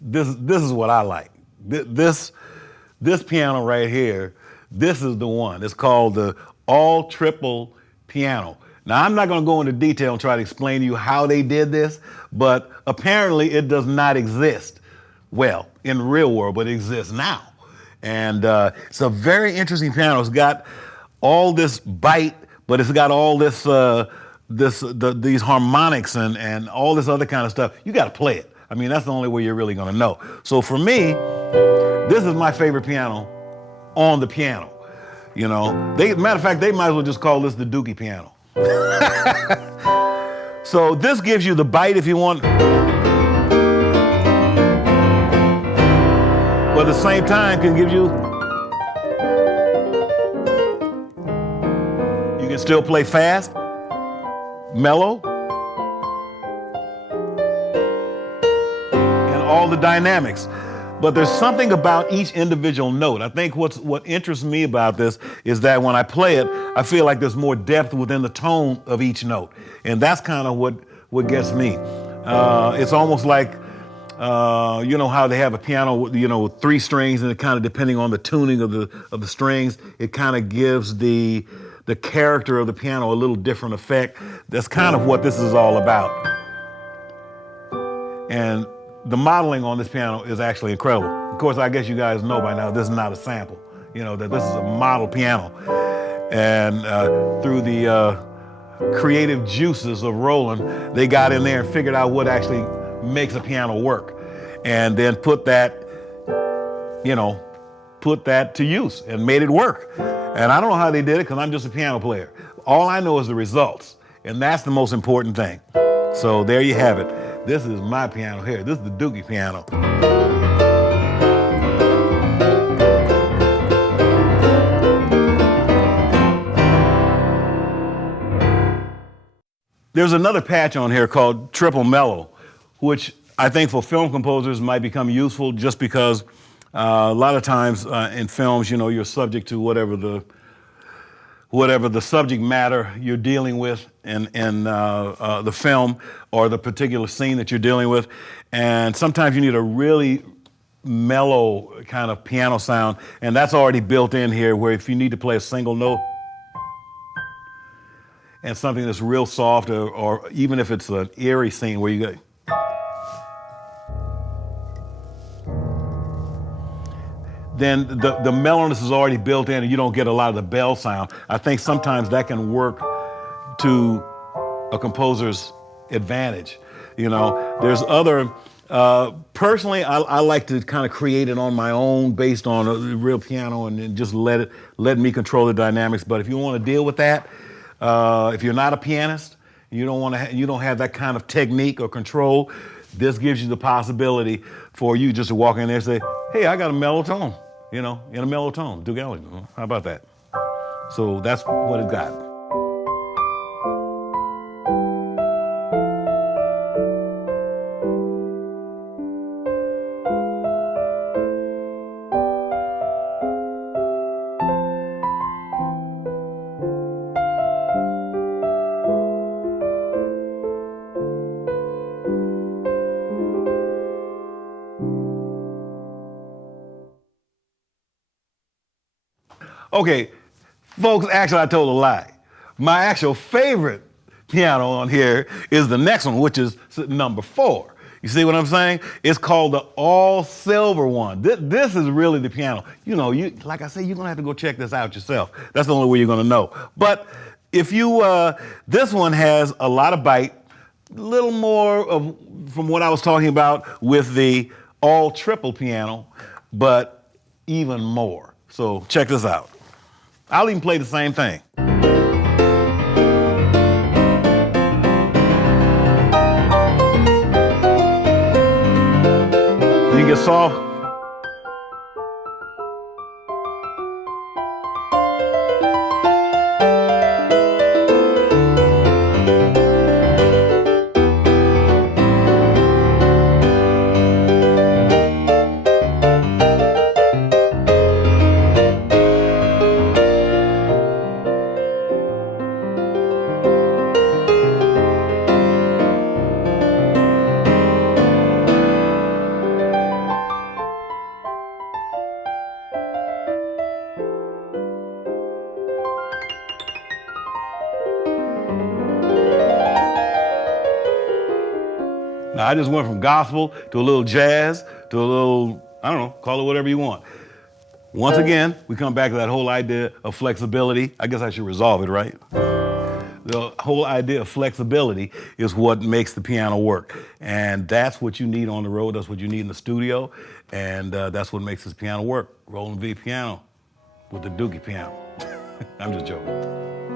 this is what I like. This piano right here, this is the one. It's called the all triple piano. Now I'm not going to go into detail and try to explain to you how they did this, but apparently it does not exist. Well, in the real world, but it exists now. And it's a very interesting piano. It's got all this bite, but it's got all this these harmonics and all this other kind of stuff. You got to play it. I mean, that's the only way you're really going to know. So for me, this is my favorite piano on the piano. You know, matter of fact, they might as well just call this the Dookie piano. So this gives you the bite if you want, but at the same time can give you, you can still play fast, mellow, and all the dynamics. But there's something about each individual note. I think what interests me about this is that when I play it, I feel like there's more depth within the tone of each note. And that's kind of what gets me. It's almost like, you know how they have a piano, with 3 strings, and it kind of, depending on the tuning of the strings, it kind of gives the character of the piano a little different effect. That's kind of what this is all about. And the modeling on this piano is actually incredible. Of course, I guess you guys know by now, this is not a sample, that this is a model piano. And through the creative juices of Roland, they got in there and figured out what actually makes a piano work. And then put that to use and made it work. And I don't know how they did it because I'm just a piano player. All I know is the results. And that's the most important thing. So there you have it. This is my piano here. This is the Dookie piano. There's another patch on here called Triple Mellow, which I think for film composers might become useful just because a lot of times in films, you're subject to whatever the subject matter you're dealing with in the film or the particular scene that you're dealing with. And sometimes you need a really mellow kind of piano sound, and that's already built in here, where if you need to play a single note and something that's real soft, or even if it's an eerie scene where you go, then the mellowness is already built in and you don't get a lot of the bell sound. I think sometimes that can work to a composer's advantage. There's other, personally, I like to kind of create it on my own based on a real piano and just let me control the dynamics. But if you want to deal with that, if you're not a pianist, you don't have that kind of technique or control, this gives you the possibility for you just to walk in there and say, hey, I got a mellow tone. In a mellow tone, Dookie. How about that? So that's what it got. Okay, folks, actually I told a lie. My actual favorite piano on here is the next one, which is number 4. You see what I'm saying? It's called the all silver one. This is really the piano. Like I say, you're gonna have to go check this out yourself. That's the only way you're gonna know. But if you, this one has a lot of bite, a little more of from what I was talking about with the all triple piano, but even more. So check this out. I'll even play the same thing. You get soft. I just went from gospel to a little jazz to a little, I don't know, call it whatever you want. Once again, we come back to that whole idea of flexibility. I guess I should resolve it, right? The whole idea of flexibility is what makes the piano work. And that's what you need on the road. That's what you need in the studio. And that's what makes this piano work. Roland V piano with the Dookie piano. I'm just joking.